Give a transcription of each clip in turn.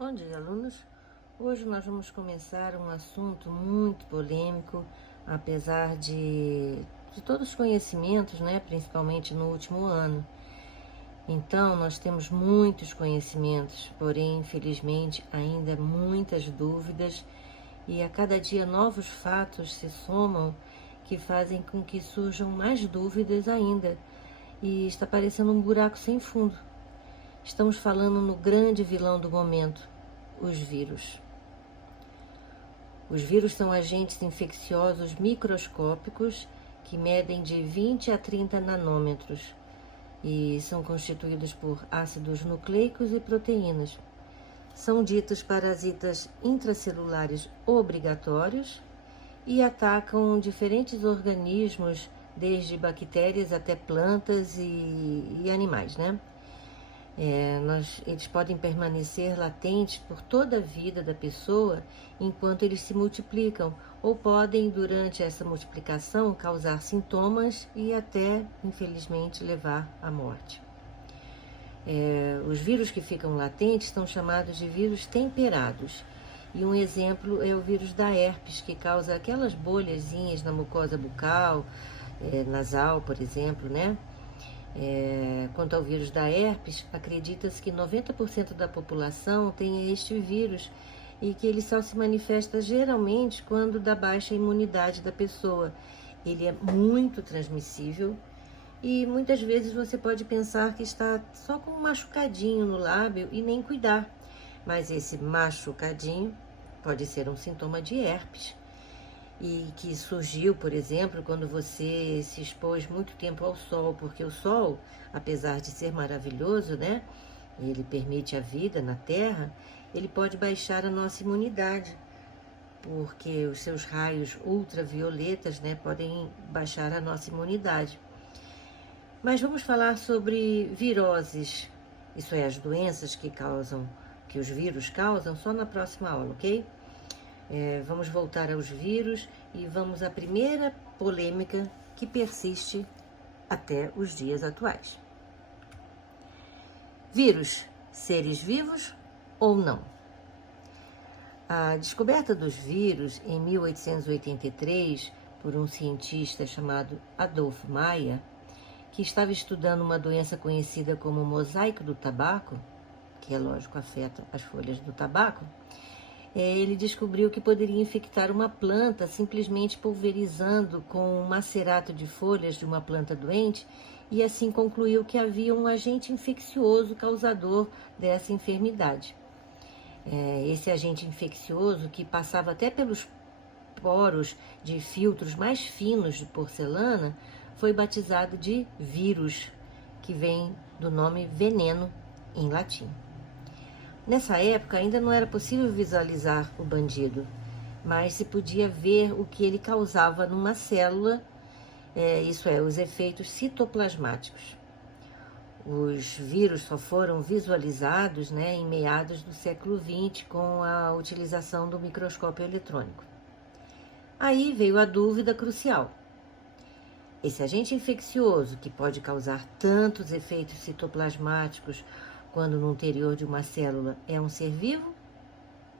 Bom dia, alunos. Hoje nós vamos começar um assunto muito polêmico, apesar de todos os conhecimentos, né, principalmente no último ano. Então, nós temos muitos conhecimentos, porém, infelizmente, ainda muitas dúvidas, e a cada dia novos fatos se somam que fazem com que surjam mais dúvidas ainda, e está parecendo um buraco sem fundo. Estamos falando no grande vilão do momento, os vírus. Os vírus são agentes infecciosos microscópicos que medem de 20 a 30 nanômetros e são constituídos por ácidos nucleicos e proteínas. São ditos parasitas intracelulares obrigatórios e atacam diferentes organismos, desde bactérias até plantas e animais, né? Eles podem permanecer latentes por toda a vida da pessoa enquanto eles se multiplicam, ou podem, durante essa multiplicação, causar sintomas e até, infelizmente, levar à morte. Os vírus que ficam latentes são chamados de vírus temperados. E um exemplo é o vírus da herpes, que causa aquelas bolhazinhas na mucosa bucal, nasal, por exemplo, né? Quanto ao vírus da herpes, acredita-se que 90% da população tenha este vírus e que ele só se manifesta geralmente quando dá baixa imunidade da pessoa. Ele é muito transmissível e muitas vezes você pode pensar que está só com um machucadinho no lábio e nem cuidar, mas esse machucadinho pode ser um sintoma de herpes. E que surgiu, por exemplo, quando você se expôs muito tempo ao sol, porque o sol, apesar de ser maravilhoso, né, ele permite a vida na Terra, ele pode baixar a nossa imunidade, porque os seus raios ultravioletas, né, podem baixar a nossa imunidade. Mas vamos falar sobre viroses, isso é, as doenças que os vírus causam, só na próxima aula, ok? Vamos voltar aos vírus e vamos à primeira polêmica que persiste até os dias atuais. Vírus, seres vivos ou não? A descoberta dos vírus em 1883 por um cientista chamado Adolf Meyer, que estava estudando uma doença conhecida como mosaico do tabaco, que é lógico afeta as folhas do tabaco, ele descobriu que poderia infectar uma planta simplesmente pulverizando com um macerato de folhas de uma planta doente e assim concluiu que havia um agente infeccioso causador dessa enfermidade. Esse agente infeccioso, que passava até pelos poros de filtros mais finos de porcelana, foi batizado de vírus, que vem do nome veneno em latim. Nessa época ainda não era possível visualizar o bandido, mas se podia ver o que ele causava numa célula, isso é, os efeitos citoplasmáticos. Os vírus só foram visualizados, né, em meados do século XX com a utilização do microscópio eletrônico. Aí veio a dúvida crucial. Esse agente infeccioso, que pode causar tantos efeitos citoplasmáticos quando no interior de uma célula, é um ser vivo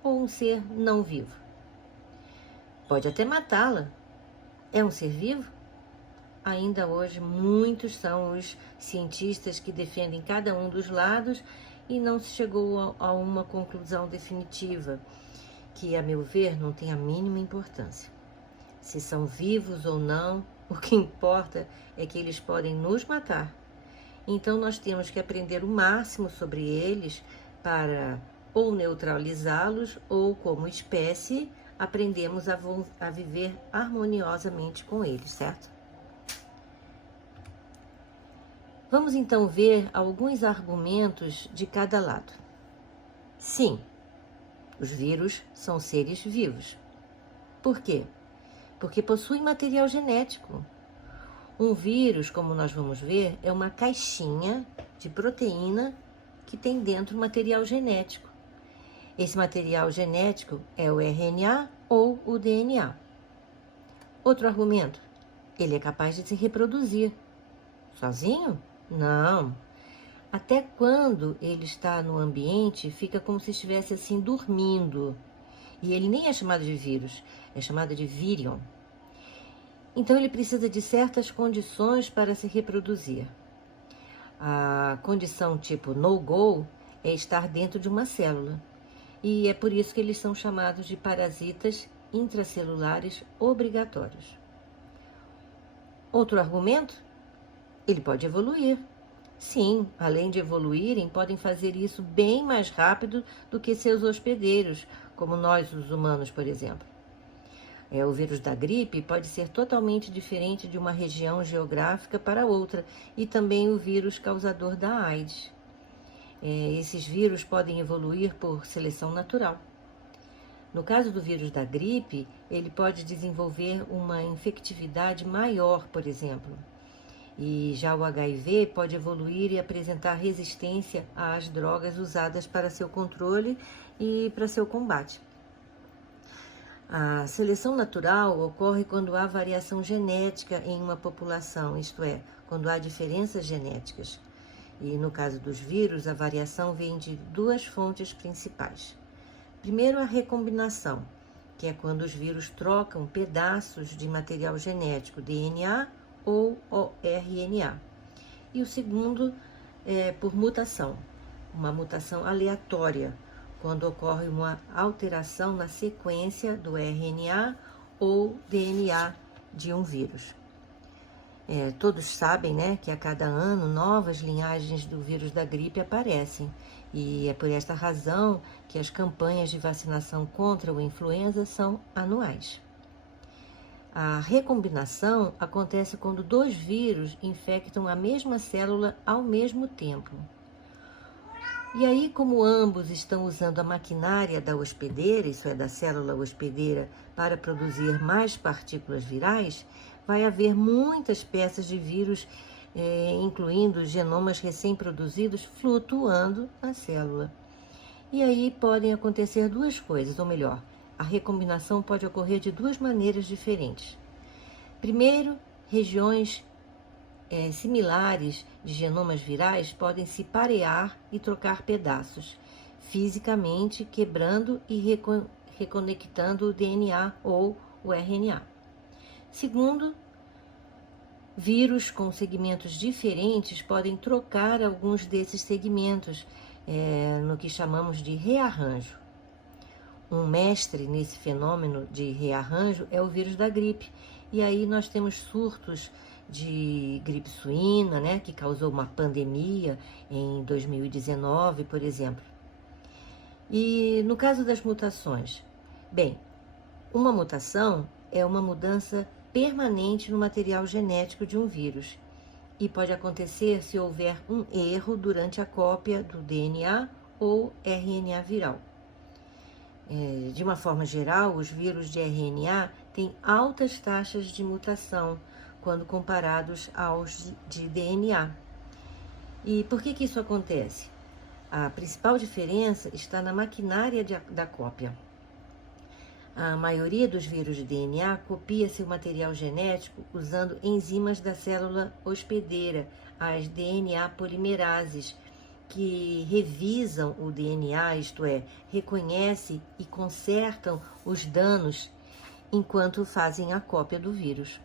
ou um ser não vivo? Pode até matá-la. É um ser vivo? Ainda hoje, muitos são os cientistas que defendem cada um dos lados e não se chegou a uma conclusão definitiva, que, a meu ver, não tem a mínima importância. Se são vivos ou não, o que importa é que eles podem nos matar. Então, nós temos que aprender o máximo sobre eles para ou neutralizá-los ou, como espécie, aprendemos a viver harmoniosamente com eles, certo? Vamos então ver alguns argumentos de cada lado. Sim, os vírus são seres vivos. Por quê? Porque possuem material genético. Um vírus, como nós vamos ver, é uma caixinha de proteína que tem dentro material genético. Esse material genético é o RNA ou o DNA. Outro argumento, ele é capaz de se reproduzir. Sozinho? Não. Até quando ele está no ambiente, fica como se estivesse assim dormindo. E ele nem é chamado de vírus, é chamado de vírion. Então ele precisa de certas condições para se reproduzir. A condição tipo no-go é estar dentro de uma célula. E é por isso que eles são chamados de parasitas intracelulares obrigatórios. Outro argumento? Ele pode evoluir. Sim, além de evoluírem, podem fazer isso bem mais rápido do que seus hospedeiros, como nós, os humanos, por exemplo. O vírus da gripe pode ser totalmente diferente de uma região geográfica para outra, e também o vírus causador da AIDS. Esses vírus podem evoluir por seleção natural. No caso do vírus da gripe, ele pode desenvolver uma infectividade maior, por exemplo. E já o HIV pode evoluir e apresentar resistência às drogas usadas para seu controle e para seu combate. A seleção natural ocorre quando há variação genética em uma população, isto é, quando há diferenças genéticas. E no caso dos vírus, a variação vem de duas fontes principais. Primeiro, a recombinação, que é quando os vírus trocam pedaços de material genético, DNA ou RNA. E o segundo é por mutação, uma mutação aleatória, quando ocorre uma alteração na sequência do RNA ou DNA de um vírus. Todos sabem, né, que a cada ano novas linhagens do vírus da gripe aparecem, e é por esta razão que as campanhas de vacinação contra o influenza são anuais. A recombinação acontece quando dois vírus infectam a mesma célula ao mesmo tempo. E aí, como ambos estão usando a maquinária da hospedeira, isso é, da célula hospedeira, para produzir mais partículas virais, vai haver muitas peças de vírus, incluindo genomas recém-produzidos, flutuando na célula. E aí podem acontecer duas coisas, ou melhor, a recombinação pode ocorrer de duas maneiras diferentes. Primeiro, regiões similares de genomas virais podem se parear e trocar pedaços, fisicamente quebrando e reconectando o DNA ou o RNA. Segundo, vírus com segmentos diferentes podem trocar alguns desses segmentos, no que chamamos de rearranjo. Um mestre nesse fenômeno de rearranjo é o vírus da gripe. E aí nós temos surtos de gripe suína, né, que causou uma pandemia em 2019, por exemplo. E no caso das mutações, bem, uma mutação é uma mudança permanente no material genético de um vírus e pode acontecer se houver um erro durante a cópia do DNA ou RNA viral. De uma forma geral, os vírus de RNA têm altas taxas de mutação quando comparados aos de DNA. E por que isso acontece? A principal diferença está na maquinária da cópia. A maioria dos vírus de DNA copia seu material genético usando enzimas da célula hospedeira, as DNA polimerases, que revisam o DNA, isto é, reconhecem e consertam os danos enquanto fazem a cópia do vírus.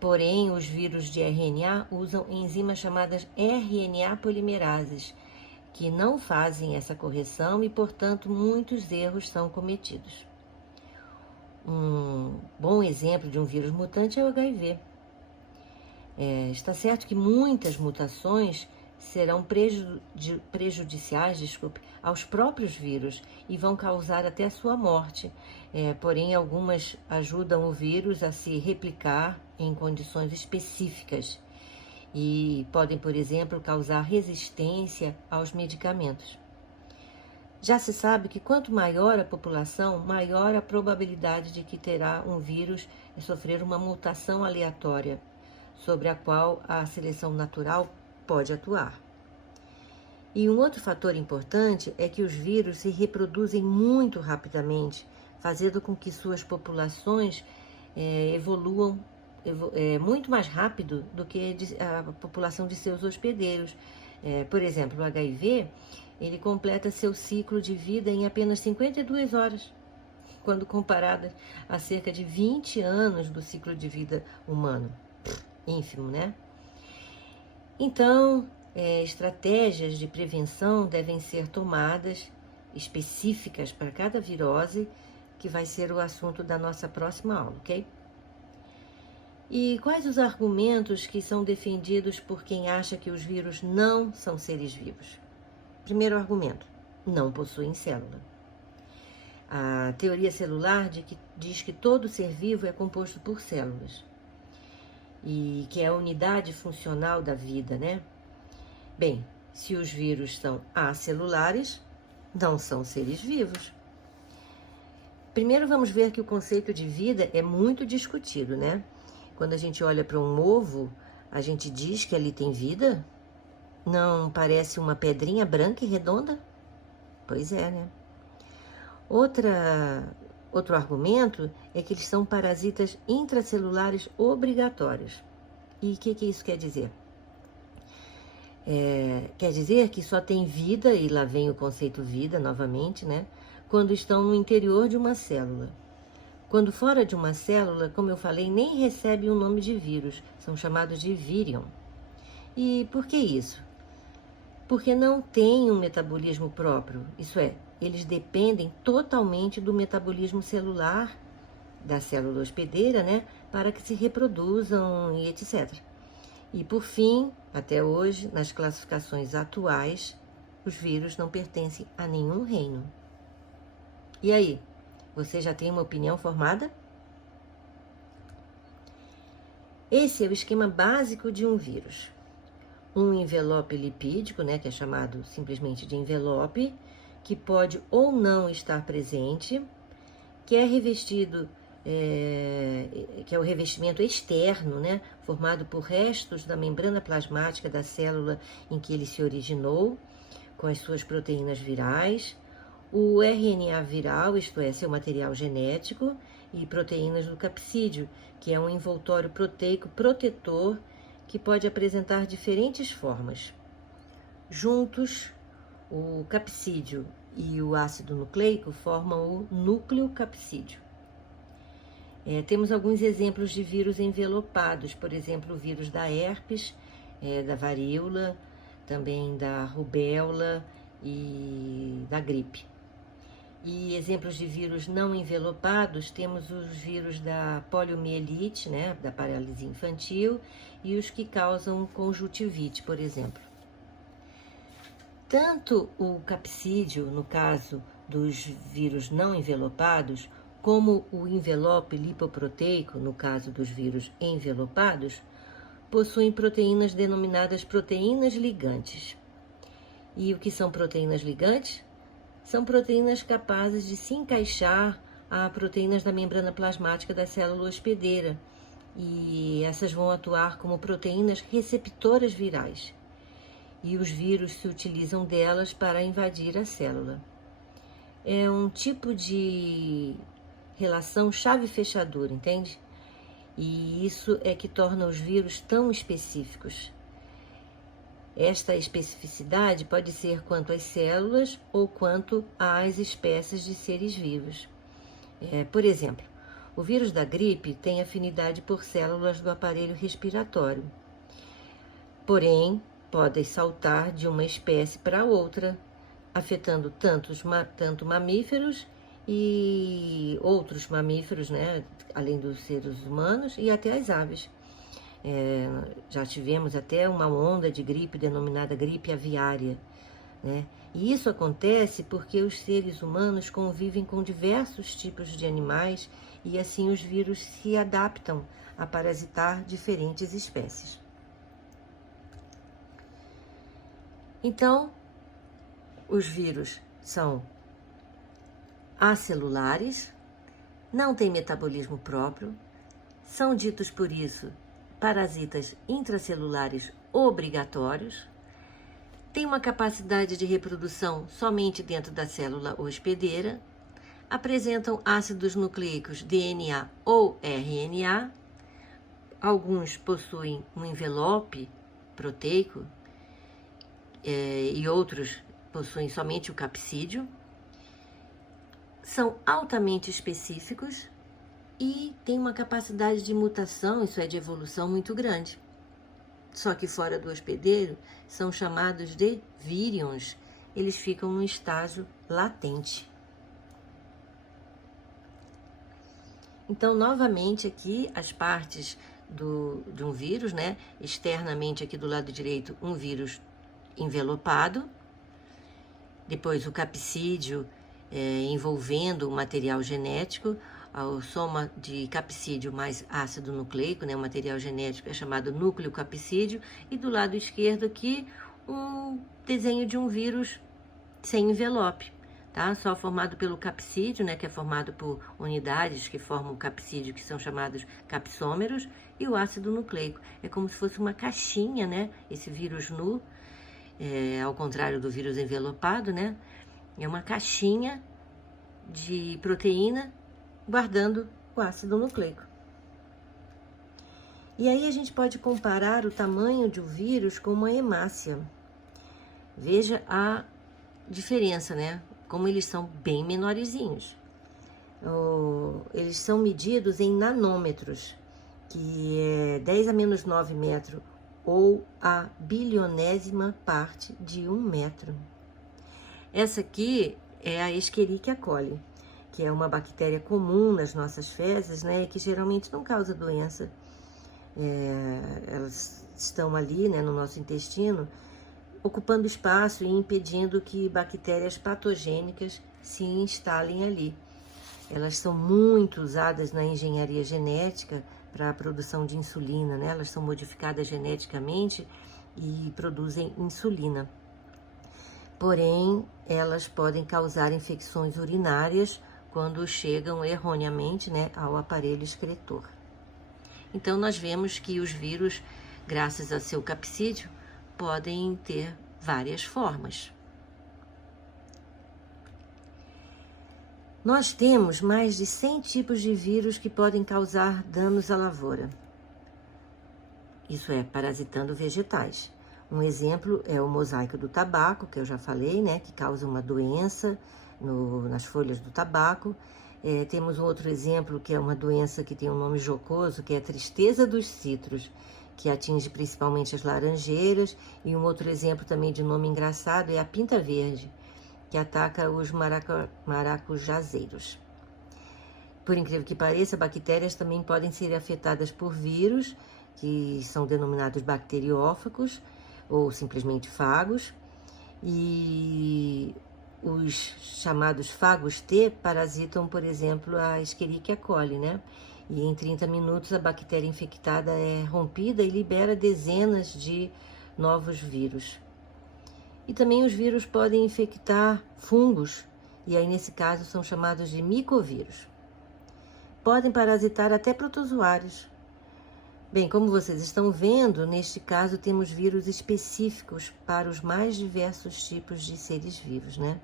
Porém, os vírus de RNA usam enzimas chamadas RNA polimerases, que não fazem essa correção e, portanto, muitos erros são cometidos. Um bom exemplo de um vírus mutante é o HIV. Está certo que muitas mutações serão prejudiciais, aos próprios vírus e vão causar até a sua morte. Porém, algumas ajudam o vírus a se replicar em condições específicas e podem, por exemplo, causar resistência aos medicamentos. Já se sabe que quanto maior a população, maior a probabilidade de que terá um vírus sofrer uma mutação aleatória, sobre a qual a seleção natural pode atuar. E um outro fator importante é que os vírus se reproduzem muito rapidamente, fazendo com que suas populações evoluam muito mais rápido do que a população de seus hospedeiros, Por exemplo, o HIV, ele completa seu ciclo de vida em apenas 52 horas, quando comparado a cerca de 20 anos do ciclo de vida humano. Ínfimo, né? Então, estratégias de prevenção devem ser tomadas, específicas para cada virose, que vai ser o assunto da nossa próxima aula, ok? E quais os argumentos que são defendidos por quem acha que os vírus não são seres vivos? Primeiro argumento: não possuem célula. A teoria celular diz que todo ser vivo é composto por células, e que é a unidade funcional da vida, né? Bem, se os vírus são acelulares, não são seres vivos. Primeiro vamos ver que o conceito de vida é muito discutido, né? Quando a gente olha para um ovo, a gente diz que ali tem vida? Não parece uma pedrinha branca e redonda? Pois é, né? Outro argumento é que eles são parasitas intracelulares obrigatórios. E o que isso quer dizer? Quer dizer que só tem vida, e lá vem o conceito vida novamente, né? Quando estão no interior de uma célula. Quando fora de uma célula, como eu falei, nem recebem o nome de vírus, são chamados de vírion. E por que isso? Porque não têm um metabolismo próprio, isso é, eles dependem totalmente do metabolismo celular da célula hospedeira, né, para que se reproduzam e etc. E por fim, até hoje, nas classificações atuais, os vírus não pertencem a nenhum reino. E aí? Você já tem uma opinião formada? Esse é o esquema básico de um vírus. Um envelope lipídico, né, que é chamado simplesmente de envelope, que pode ou não estar presente, que é revestido, que é o revestimento externo, né, formado por restos da membrana plasmática da célula em que ele se originou, com as suas proteínas virais, o RNA viral, isto é, seu material genético, e proteínas do capsídeo, que é um envoltório proteico protetor que pode apresentar diferentes formas. Juntos, o capsídeo e o ácido nucleico formam o núcleo capsídeo. Temos alguns exemplos de vírus envelopados, por exemplo, o vírus da herpes, da varíola, também da rubéola e da gripe. E exemplos de vírus não envelopados, temos os vírus da poliomielite, né, da paralisia infantil, e os que causam conjuntivite, por exemplo. Tanto o capsídeo, no caso dos vírus não envelopados, como o envelope lipoproteico, no caso dos vírus envelopados, possuem proteínas denominadas proteínas ligantes. E o que são proteínas ligantes? São proteínas capazes de se encaixar a proteínas da membrana plasmática da célula hospedeira, e essas vão atuar como proteínas receptoras virais, e os vírus se utilizam delas para invadir a célula. É um tipo de relação chave-fechadura, entende? E isso é que torna os vírus tão específicos. Esta especificidade pode ser quanto às células ou quanto às espécies de seres vivos. Por exemplo, o vírus da gripe tem afinidade por células do aparelho respiratório. Porém, podem saltar de uma espécie para outra, afetando tanto mamíferos e outros mamíferos, né, além dos seres humanos, e até as aves. Já tivemos até uma onda de gripe denominada gripe aviária, né? E isso acontece porque os seres humanos convivem com diversos tipos de animais e assim os vírus se adaptam a parasitar diferentes espécies. Então, os vírus são acelulares, não têm metabolismo próprio, são ditos por isso parasitas intracelulares obrigatórios, têm uma capacidade de reprodução somente dentro da célula hospedeira, apresentam ácidos nucleicos DNA ou RNA, alguns possuem um envelope proteico, e outros possuem somente o capsídeo, são altamente específicos e têm uma capacidade de mutação, isso é, de evolução muito grande. Só que fora do hospedeiro são chamados de vírions, eles ficam no estágio latente. Então, novamente aqui, as partes de um vírus, né? Externamente aqui do lado direito, um vírus envelopado. Depois o capsídeo envolvendo o material genético. A soma de capsídeo mais ácido nucleico, né? O material genético é chamado núcleo capsídeo. E do lado esquerdo aqui, um desenho de um vírus sem envelope. Tá? Só formado pelo capsídeo, né, que é formado por unidades que formam o capsídeo, que são chamados capsômeros, e o ácido nucleico. É como se fosse uma caixinha, né, esse vírus nu, ao contrário do vírus envelopado, né, é uma caixinha de proteína guardando o ácido nucleico. E aí a gente pode comparar o tamanho de um vírus com uma hemácia. Veja a diferença, né? Como eles são bem menorzinhos. Eles são medidos em nanômetros, que é 10 a menos 9 metro, ou a bilionésima parte de 1 metro. Essa aqui é a Escherichia coli, que é uma bactéria comum nas nossas fezes, né? Que geralmente não causa doença. Elas estão ali, né, no nosso intestino, ocupando espaço e impedindo que bactérias patogênicas se instalem ali. Elas são muito usadas na engenharia genética para a produção de insulina, né? Elas são modificadas geneticamente e produzem insulina. Porém, elas podem causar infecções urinárias quando chegam erroneamente, né, ao aparelho excretor. Então, nós vemos que os vírus, graças a seu capsídeo, podem ter várias formas. Nós temos mais de 100 tipos de vírus que podem causar danos à lavoura. Isso é, parasitando vegetais. Um exemplo é o mosaico do tabaco, que eu já falei, né, que causa uma doença nas folhas do tabaco. Temos um outro exemplo, que é uma doença que tem um nome jocoso, que é a tristeza dos citros, que atinge principalmente as laranjeiras, e um outro exemplo também de nome engraçado é a pinta verde, que ataca os maracujazeiros. Por incrível que pareça, bactérias também podem ser afetadas por vírus, que são denominados bacteriófagos, ou simplesmente fagos, e os chamados fagos T parasitam, por exemplo, a Escherichia coli, né? E em 30 minutos a bactéria infectada é rompida e libera dezenas de novos vírus. E também os vírus podem infectar fungos, e aí nesse caso são chamados de micovírus. Podem parasitar até protozoários. Bem, como vocês estão vendo, neste caso temos vírus específicos para os mais diversos tipos de seres vivos, né?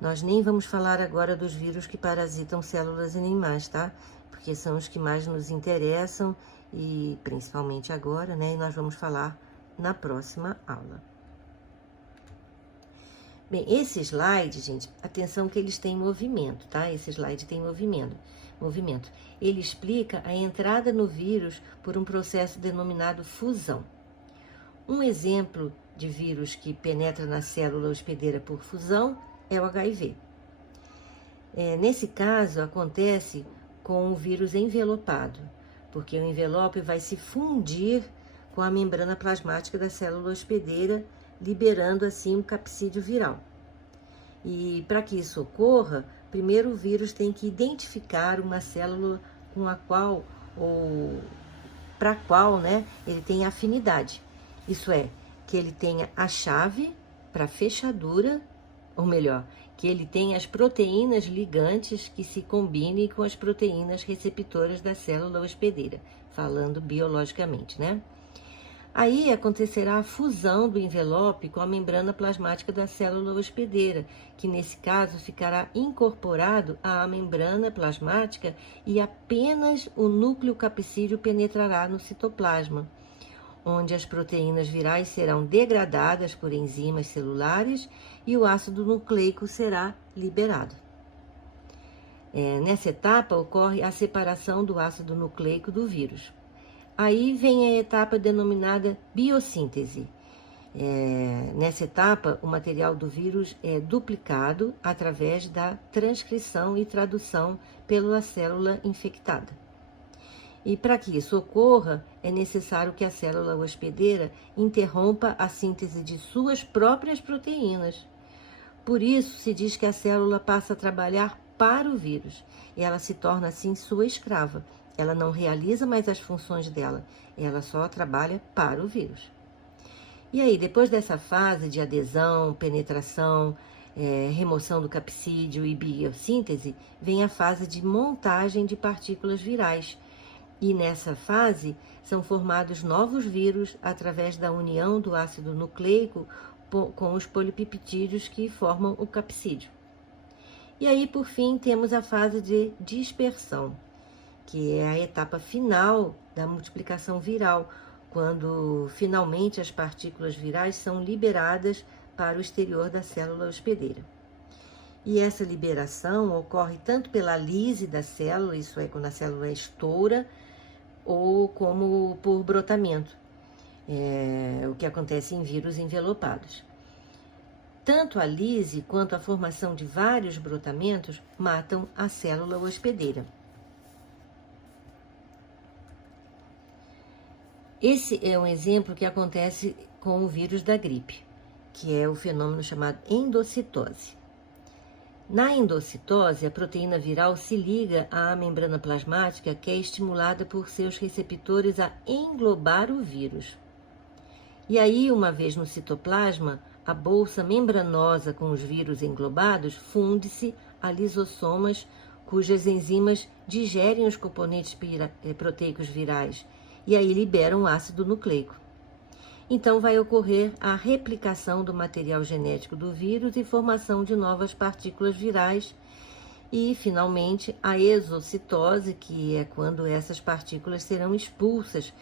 Nós nem vamos falar agora dos vírus que parasitam células animais, tá? Porque são os que mais nos interessam e principalmente agora, né? E nós vamos falar na próxima aula. Bem, esse slide, gente, atenção que eles têm movimento, tá? Esse slide tem movimento. Ele explica a entrada no vírus por um processo denominado fusão. Um exemplo de vírus que penetra na célula hospedeira por fusão é o HIV. Nesse caso, acontece com o vírus envelopado, porque o envelope vai se fundir com a membrana plasmática da célula hospedeira, liberando assim um capsídeo viral. E para que isso ocorra, primeiro o vírus tem que identificar uma célula com a qual, ou para a qual, né, ele tem afinidade. Isso é, que ele tenha a chave para fechadura, ou melhor, que ele tenha as proteínas ligantes que se combinem com as proteínas receptoras da célula hospedeira, falando biologicamente, né? Aí acontecerá a fusão do envelope com a membrana plasmática da célula hospedeira, que nesse caso ficará incorporado à membrana plasmática e apenas o núcleo capsídeo penetrará no citoplasma, onde as proteínas virais serão degradadas por enzimas celulares e o ácido nucleico será liberado. Nessa etapa ocorre a separação do ácido nucleico do vírus. Aí vem a etapa denominada biossíntese. Nessa etapa, o material do vírus é duplicado através da transcrição e tradução pela célula infectada. E para que isso ocorra, é necessário que a célula hospedeira interrompa a síntese de suas próprias proteínas. Por isso, se diz que a célula passa a trabalhar para o vírus. E ela se torna, assim, sua escrava. Ela não realiza mais as funções dela. Ela só trabalha para o vírus. E aí, depois dessa fase de adesão, penetração, remoção do capsídeo e biossíntese, vem a fase de montagem de partículas virais. E nessa fase são formados novos vírus através da união do ácido nucleico com os polipeptídeos que formam o capsídeo. E aí, por fim, temos a fase de dispersão, que é a etapa final da multiplicação viral, quando finalmente as partículas virais são liberadas para o exterior da célula hospedeira. E essa liberação ocorre tanto pela lise da célula, isso é, quando a célula estoura, ou como por brotamento, o que acontece em vírus envelopados. Tanto a lise quanto a formação de vários brotamentos matam a célula hospedeira. Esse é um exemplo que acontece com o vírus da gripe, que é o fenômeno chamado endocitose. Na endocitose, a proteína viral se liga à membrana plasmática, que é estimulada por seus receptores a englobar o vírus. E aí, uma vez no citoplasma, a bolsa membranosa com os vírus englobados funde-se a lisossomas, cujas enzimas digerem os componentes proteicos virais e aí liberam o ácido nucleico. Então vai ocorrer a replicação do material genético do vírus e formação de novas partículas virais e, finalmente, a exocitose, que é quando essas partículas serão expulsas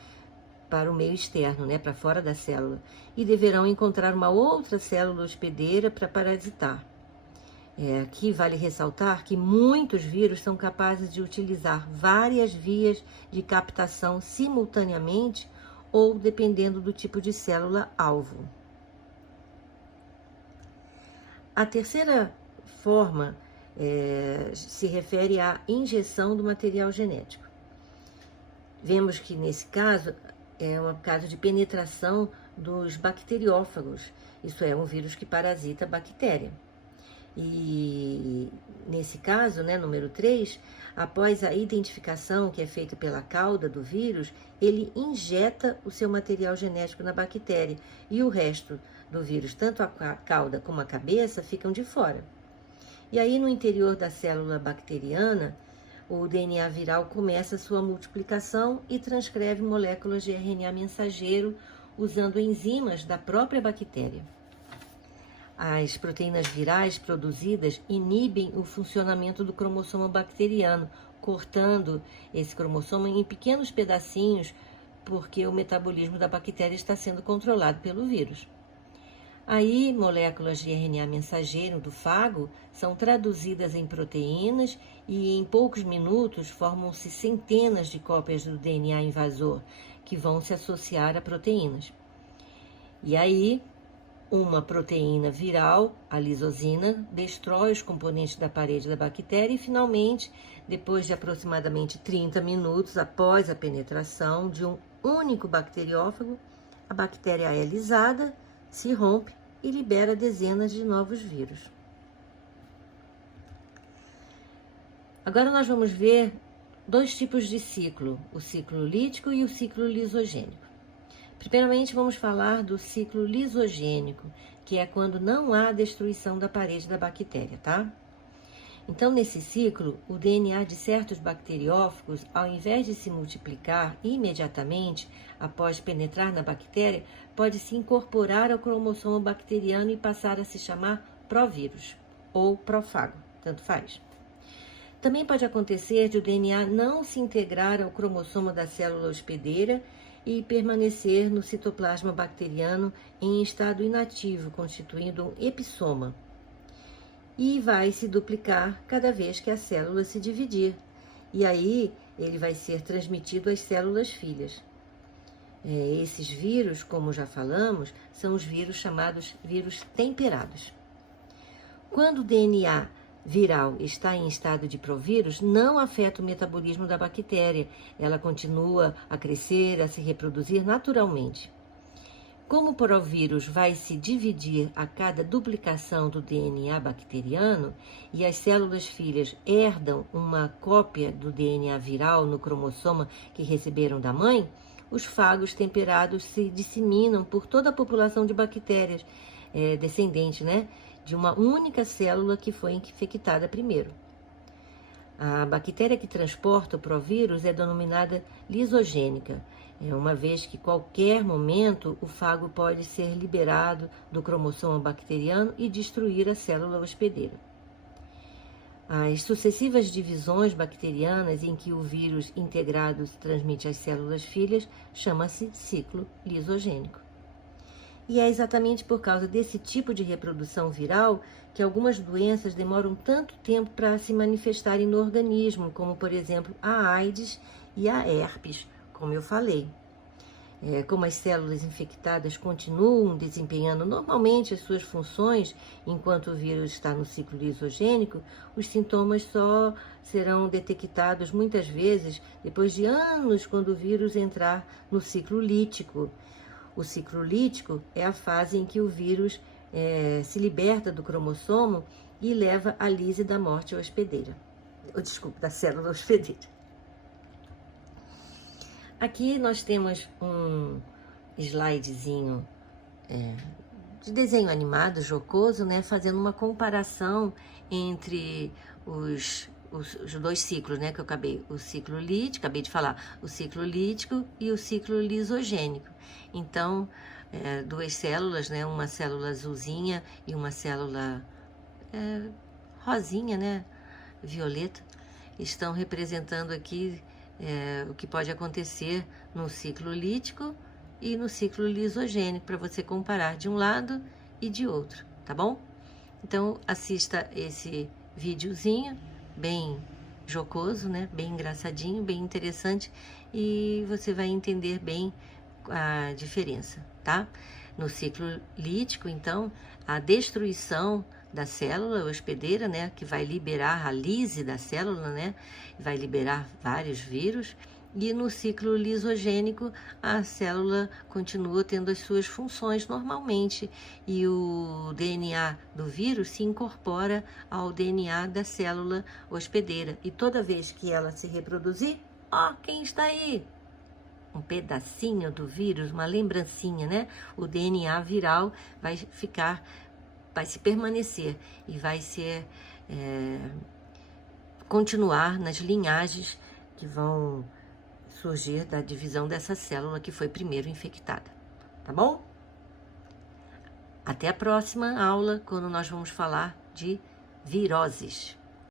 para o meio externo, para fora da célula, e deverão encontrar uma outra célula hospedeira para parasitar. Aqui vale ressaltar que muitos vírus são capazes de utilizar várias vias de captação simultaneamente ou dependendo do tipo de célula-alvo. A terceira forma se refere à injeção do material genético. Vemos que nesse caso é um caso de penetração dos bacteriófagos, isso é, um vírus que parasita a bactéria. E nesse caso, número 3, após a identificação que é feita pela cauda do vírus, ele injeta o seu material genético na bactéria e o resto do vírus, tanto a cauda como a cabeça, ficam de fora. E aí, no interior da célula bacteriana, o DNA viral começa a sua multiplicação e transcreve moléculas de RNA mensageiro usando enzimas da própria bactéria. As proteínas virais produzidas inibem o funcionamento do cromossomo bacteriano, cortando esse cromossomo em pequenos pedacinhos, porque o metabolismo da bactéria está sendo controlado pelo vírus. Aí, moléculas de RNA mensageiro do fago são traduzidas em proteínas e em poucos minutos formam-se centenas de cópias do DNA invasor, que vão se associar a proteínas. E aí, uma proteína viral, a lisosina, destrói os componentes da parede da bactéria e, finalmente, depois de aproximadamente 30 minutos após a penetração de um único bacteriófago, a bactéria é lisada, se rompe e libera dezenas de novos vírus. Agora nós vamos ver dois tipos de ciclo, o ciclo lítico e o ciclo lisogênico. Primeiramente, vamos falar do ciclo lisogênico, que é quando não há destruição da parede da bactéria, tá? Então, nesse ciclo, o DNA de certos bacteriófagos, ao invés de se multiplicar imediatamente após penetrar na bactéria, pode se incorporar ao cromossomo bacteriano e passar a se chamar provírus ou profago, tanto faz. Também pode acontecer de o DNA não se integrar ao cromossomo da célula hospedeira e permanecer no citoplasma bacteriano em estado inativo, constituindo um epissoma. E vai se duplicar cada vez que a célula se dividir. E aí ele vai ser transmitido às células filhas. Esses vírus, como já falamos, são os vírus chamados vírus temperados. Quando o DNA viral está em estado de provírus, não afeta o metabolismo da bactéria. Ela continua a crescer, a se reproduzir naturalmente. Como o provírus vai se dividir a cada duplicação do DNA bacteriano e as células filhas herdam uma cópia do DNA viral no cromossoma que receberam da mãe, os fagos temperados se disseminam por toda a população de bactérias descendente, de uma única célula que foi infectada primeiro. A bactéria que transporta o provírus é denominada lisogênica, uma vez que qualquer momento o fago pode ser liberado do cromossoma bacteriano e destruir a célula hospedeira. As sucessivas divisões bacterianas em que o vírus integrado se transmite às células filhas chama-se ciclo lisogênico. E é exatamente por causa desse tipo de reprodução viral que algumas doenças demoram tanto tempo para se manifestarem no organismo, como, por exemplo, a AIDS e a herpes, como eu falei. Como as células infectadas continuam desempenhando normalmente as suas funções enquanto o vírus está no ciclo lisogênico, os sintomas só serão detectados muitas vezes depois de anos, quando o vírus entrar no ciclo lítico. O ciclo lítico é a fase em que o vírus se liberta do cromossomo e leva à lise da morte hospedeira. Da célula hospedeira. Aqui nós temos um slidezinho de desenho animado, jocoso, fazendo uma comparação entre os dois ciclos, que eu acabei de falar, o ciclo lítico e o ciclo lisogênico. Então, duas células, uma célula azulzinha e uma célula rosinha, violeta, estão representando aqui o que pode acontecer no ciclo lítico e no ciclo lisogênico, para você comparar de um lado e de outro, tá bom? Então, assista esse videozinho, bem jocoso, bem engraçadinho, bem interessante, e você vai entender bem a diferença, tá? No ciclo lítico, então, a destruição da célula hospedeira, que vai liberar a lise da célula, vai liberar vários vírus, e no ciclo lisogênico a célula continua tendo as suas funções normalmente e o DNA do vírus se incorpora ao DNA da célula hospedeira. E toda vez que ela se reproduzir, quem está aí? Um pedacinho do vírus, uma lembrancinha, O DNA viral vai se permanecer e vai continuar nas linhagens que vão surgir da divisão dessa célula que foi primeiro infectada, tá bom? Até a próxima aula, quando nós vamos falar de viroses.